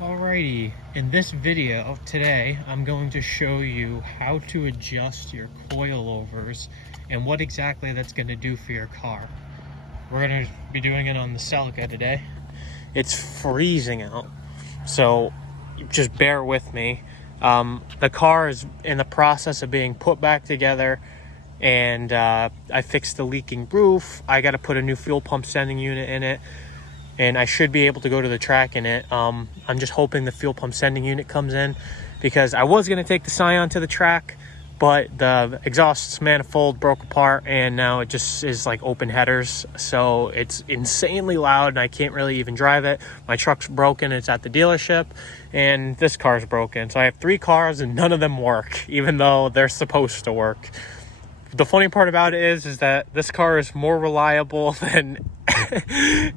Alrighty, in this video today, I'm going to show you how to adjust your coilovers and what exactly that's going to do for your car. We're going to be doing it on the Celica today. It's freezing out, so just bear with me. The car is in the process of being put back together, and I fixed the leaking roof. I got to put a new fuel pump sending unit in it, and I should be able to go to the track in it. I'm just hoping the fuel pump sending unit comes in, because I was going to take the Scion to the track, but the exhaust manifold broke apart and now it just is like open headers, so it's insanely loud and I can't really even drive it. My truck's broken, it's at the dealership, and this car's broken. So I have 3 cars and none of them work, even though they're supposed to work. The funny part about it is that this car is more reliable than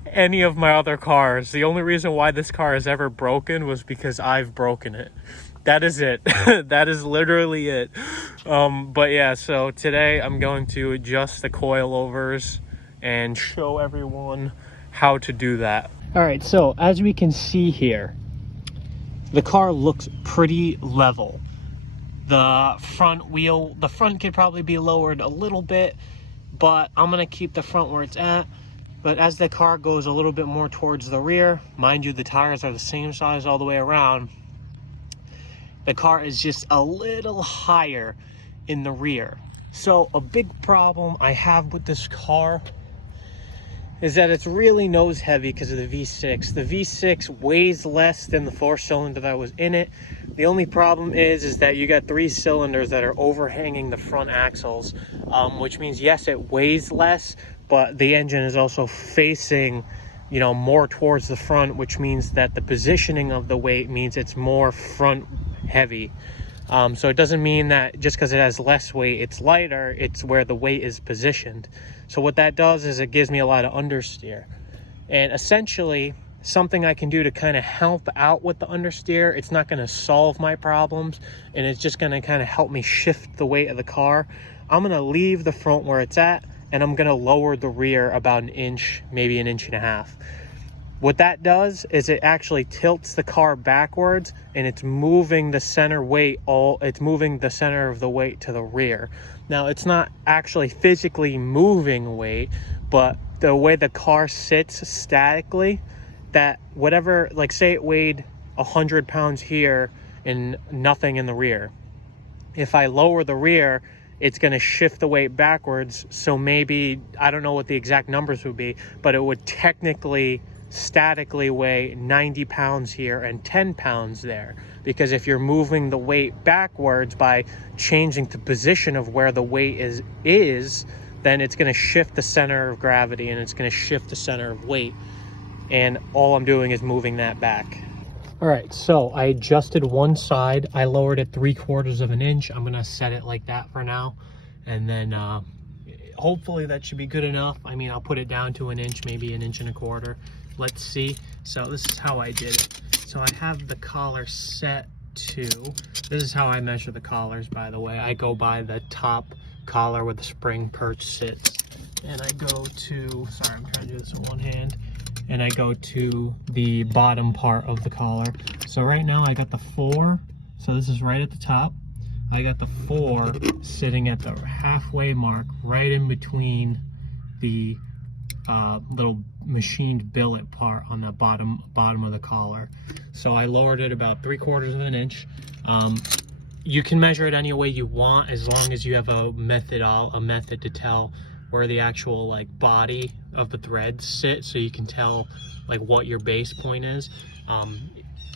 any of my other cars. The only reason why this car is ever broken was because I've broken it. That is it. That is literally it. But yeah, so today I'm going to adjust the coilovers and show everyone how to do that. All right, so as we can see here, the car looks pretty level. The front could probably be lowered a little bit, but I'm gonna keep the front where it's at. But as the car goes a little bit more towards the rear, mind you, the tires are the same size all the way around, the car is just a little higher in the rear. So a big problem I have with this car is that it's really nose heavy because of the V6. The V6 weighs less than the 4-cylinder that was in it. The only problem is that you got 3 cylinders that are overhanging the front axles, which means, yes, it weighs less, but the engine is also facing, more towards the front, which means that the positioning of the weight means it's more front heavy. So it doesn't mean that just because it has less weight, it's lighter, it's where the weight is positioned. So what that does is it gives me a lot of understeer. And essentially, something I can do to kind of help out with the understeer, it's not going to solve my problems, and it's just going to kind of help me shift the weight of the car. I'm going to leave the front where it's at, and I'm going to lower the rear about 1 inch, maybe 1.5 inches. What that does is it actually tilts the car backwards, and it's moving the center of the weight to the rear. Now, it's not actually physically moving weight, but the way the car sits statically, that whatever, like say it weighed 100 pounds here and nothing in the rear. If I lower the rear, it's going to shift the weight backwards. So maybe, I don't know what the exact numbers would be, but it would technically statically weigh 90 pounds here and 10 pounds there, because if you're moving the weight backwards by changing the position of where the weight is, then it's going to shift the center of gravity and it's going to shift the center of weight, and all I'm doing is moving that back. All right, so I adjusted one side. I lowered it 3/4 of an inch. I'm going to set it like that for now, and then hopefully that should be good enough. I mean, I'll put it down to 1 inch, maybe 1.25 inches. Let's see. So this is how I did it. So I have the collar set to, this is how I measure the collars, by the way. I go by the top collar where the spring perch sits, and I go to, sorry, I'm trying to do this with one hand, and I go to the bottom part of the collar. So right now I got the 4, so this is right at the top. I got the 4 sitting at the halfway mark, right in between the little machined billet part on the bottom of the collar. So I lowered it about 3/4 of an inch. You can measure it any way you want, as long as you have a method to tell where the actual body of the threads sit, so you can tell what your base point is.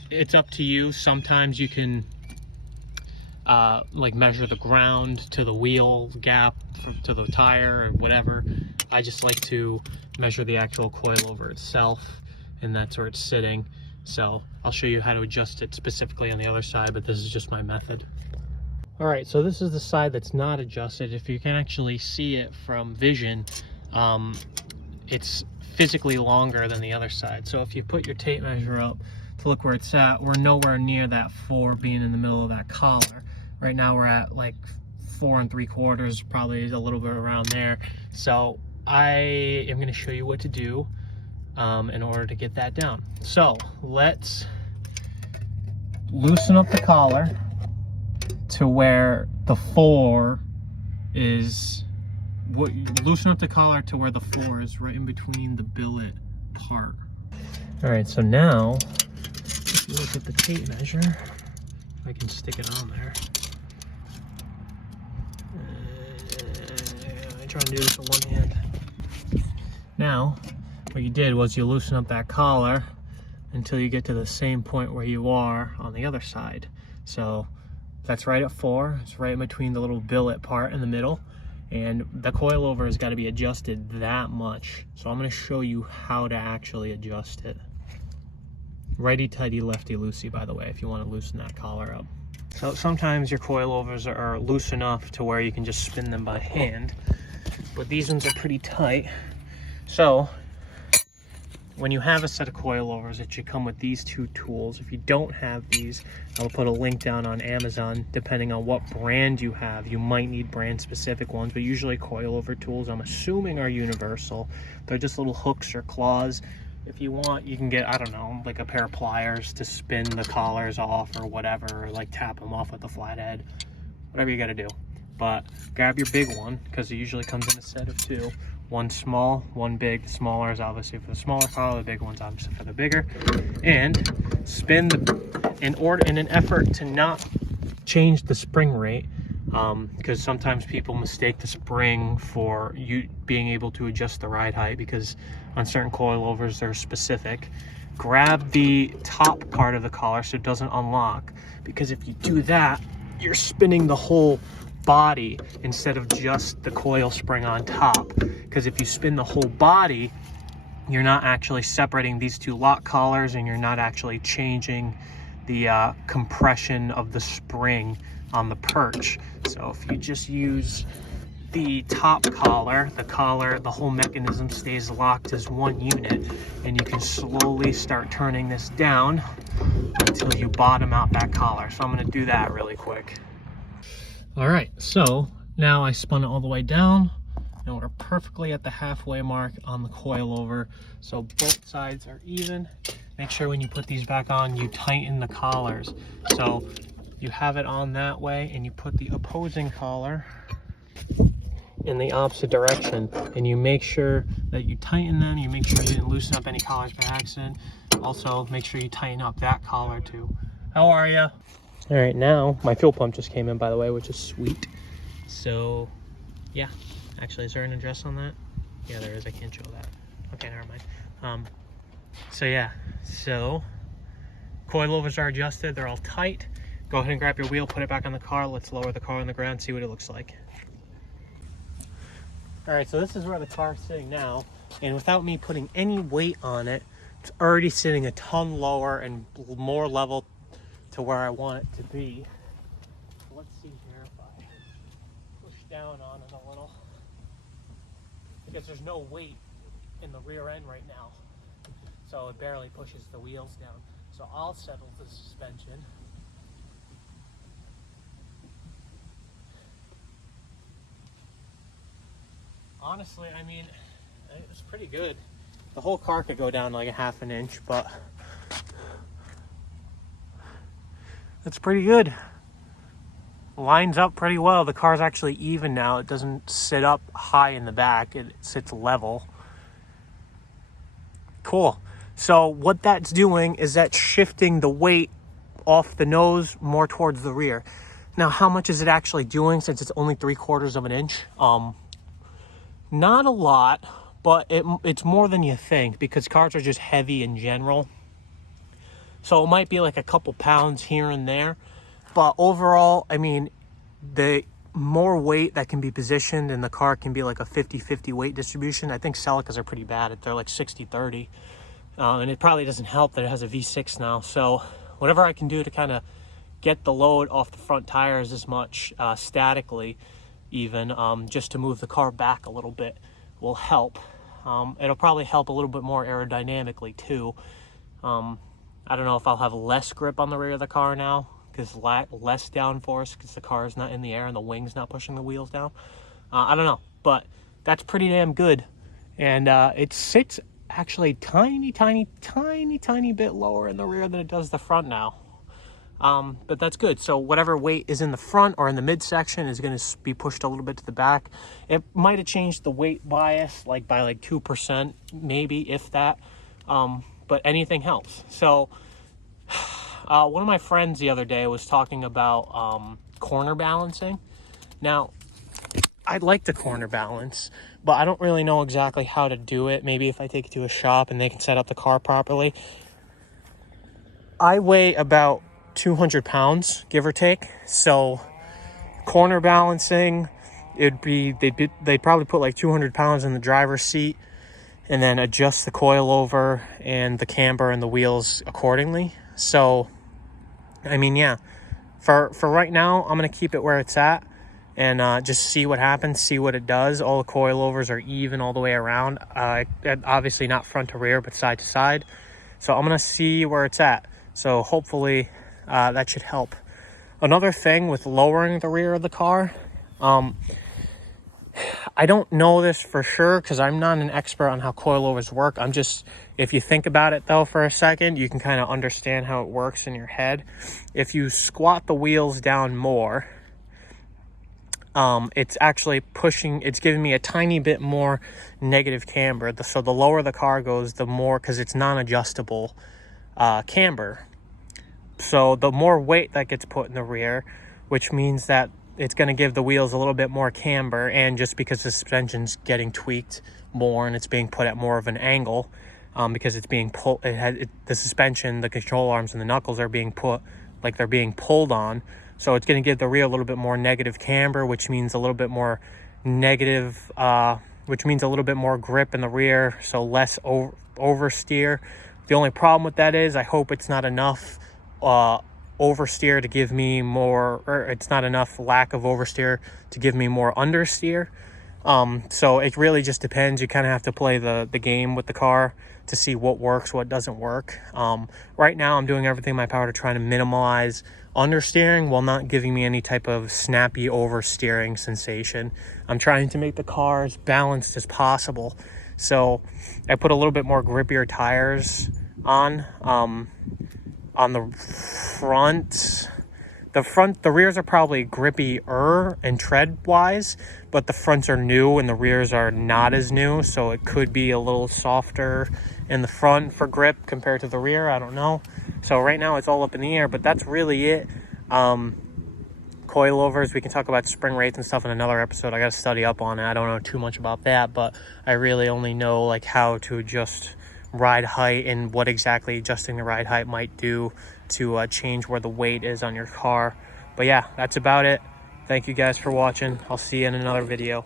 It's up to you. Sometimes you can measure the ground to the wheel gap to the tire or whatever. I just like to measure the actual coilover itself, and that's where it's sitting. So I'll show you how to adjust it specifically on the other side, but this is just my method. All right, so this is the side that's not adjusted. If you can actually see it from vision, it's physically longer than the other side. So if you put your tape measure up to look where it's at, we're nowhere near that 4 being in the middle of that collar. Right now we're at 4 3/4, probably a little bit around there. So I am going to show you what to do in order to get that down. So let's loosen up the collar to where the 4 is, loosen up the collar to where the 4 is right in between the billet part. All right, so now if you look at the tape measure, I can stick it on there. I try to do this with one hand. Now, what you did was you loosen up that collar until you get to the same point where you are on the other side. So that's right at 4. It's right in between the little billet part in the middle. And the coilover has got to be adjusted that much. So I'm going to show you how to actually adjust it. Righty tighty, lefty loosey, by the way, if you want to loosen that collar up. So sometimes your coilovers are loose enough to where you can just spin them by hand, but these ones are pretty tight. So when you have a set of coilovers, it should come with these 2 tools. If you don't have these, I'll put a link down on Amazon. Depending on what brand you have, you might need brand specific ones, but usually coilover tools, I'm assuming, are universal. They're just little hooks or claws. If you want, you can get, I don't know, like a pair of pliers to spin the collars off or whatever, or like tap them off with the flathead, whatever you got to do. But grab your big one, because it usually comes in a set of 2. One small, one big. The smaller is obviously for the smaller collar, the big one's obviously for the bigger. And spin in an effort to not change the spring rate, because sometimes people mistake the spring for you being able to adjust the ride height, because on certain coilovers they're specific. Grab the top part of the collar so it doesn't unlock, because if you do that, you're spinning the whole body instead of just the coil spring on top. Because if you spin the whole body, you're not actually separating these 2 lock collars, and you're not actually changing the compression of the spring on the perch. So if you just use the top collar, the whole mechanism stays locked as one unit, and you can slowly start turning this down until you bottom out that collar. So I'm going to do that really quick. All right, so now I spun it all the way down, and we're perfectly at the halfway mark on the coilover, so both sides are even. Make sure when you put these back on, you tighten the collars. So you have it on that way, and you put the opposing collar in the opposite direction, and you make sure that you tighten them. You make sure you didn't loosen up any collars by accident. Also, make sure you tighten up that collar too. How are you? All right, now my fuel pump just came in, by the way, which is sweet. So yeah, actually, is there an address on that? Yeah, there is. I can't show that. Okay, never mind. So yeah, so coilovers are adjusted. They're all tight. Go ahead and grab your wheel, put it back on the car. Let's lower the car on the ground, see what it looks like. All right, so this is where the car's sitting now, and without me putting any weight on it, it's already sitting a ton lower and more level to where I want it to be. Let's see here if I push down on it a little, because there's no weight in the rear end right now, so it barely pushes the wheels down. So I'll settle the suspension. Honestly, I mean, it was pretty good. The whole car could go down like a ½ an inch, but that's pretty good. Lines up pretty well. The car's actually even now. It doesn't sit up high in the back. It sits level. Cool. So what that's doing is that's shifting the weight off the nose more towards the rear. Now, how much is it actually doing since it's only 3/4 of an inch? Not a lot, but it's more than you think, because cars are just heavy in general. So it might be like a couple pounds here and there, but overall, I mean, the more weight that can be positioned in the car can be like a 50-50 weight distribution. I think Celicas are pretty bad. They're like 60-30, and it probably doesn't help that it has a V6 now. So whatever I can do to kind of get the load off the front tires as much statically, even just to move the car back a little bit, will help. It'll probably help a little bit more aerodynamically too. I don't know if I'll have less grip on the rear of the car now, because less downforce, because the car is not in the air and the wing's not pushing the wheels down. I don't know, but that's pretty damn good. And it sits actually tiny bit lower in the rear than it does the front now. But that's good. So whatever weight is in the front or in the midsection is going to be pushed a little bit to the back. It might have changed the weight bias like by like 2%, maybe, if that. But anything helps. So one of my friends the other day was talking about corner balancing. Now, I'd like to corner balance, but I don't really know exactly how to do it. Maybe if I take it to a shop and they can set up the car properly. I weigh about 200 pounds, give or take. So corner balancing, they'd probably put like 200 pounds in the driver's seat and then adjust the coilover and the camber and the wheels accordingly. So, I mean, yeah, for right now, I'm going to keep it where it's at and just see what happens, see what it does. All the coilovers are even all the way around. Obviously not front to rear, but side to side. So I'm going to see where it's at. So hopefully that should help. Another thing with lowering the rear of the car, I don't know this for sure because I'm not an expert on how coilovers work. If you think about it though for a second, you can kind of understand how it works in your head. If you squat the wheels down more, it's actually it's giving me a tiny bit more negative camber. So the lower the car goes, the more, because it's non-adjustable camber. So the more weight that gets put in the rear, which means that it's going to give the wheels a little bit more camber, and just because the suspension's getting tweaked more and it's being put at more of an angle, because it's being pulled, the suspension, the control arms and the knuckles are being put like they're being pulled on. So it's going to give the rear a little bit more negative camber, which means a little bit more negative, which means a little bit more grip in the rear, so less oversteer. The only problem with that is I hope it's not enough oversteer to give me more, or it's not enough lack of oversteer to give me more understeer. So it really just depends. You kind of have to play the game with the car to see what works, what doesn't work. Right now I'm doing everything in my power to try to minimize understeering while not giving me any type of snappy oversteering sensation. I'm trying to make the car as balanced as possible. So I put a little bit more grippier tires on the front. The rears are probably grippier and tread wise, but the fronts are new and the rears are not as new. So it could be a little softer in the front for grip compared to the rear. I don't know. So right now it's all up in the air, but that's really it. Coilovers, we can talk about spring rates and stuff in another episode. I got to study up on it. I don't know too much about that, but I really only know like how to adjust ride height and what exactly adjusting the ride height might do to change where the weight is on your car. But yeah, that's about it. Thank you guys for watching. I'll see you in another video.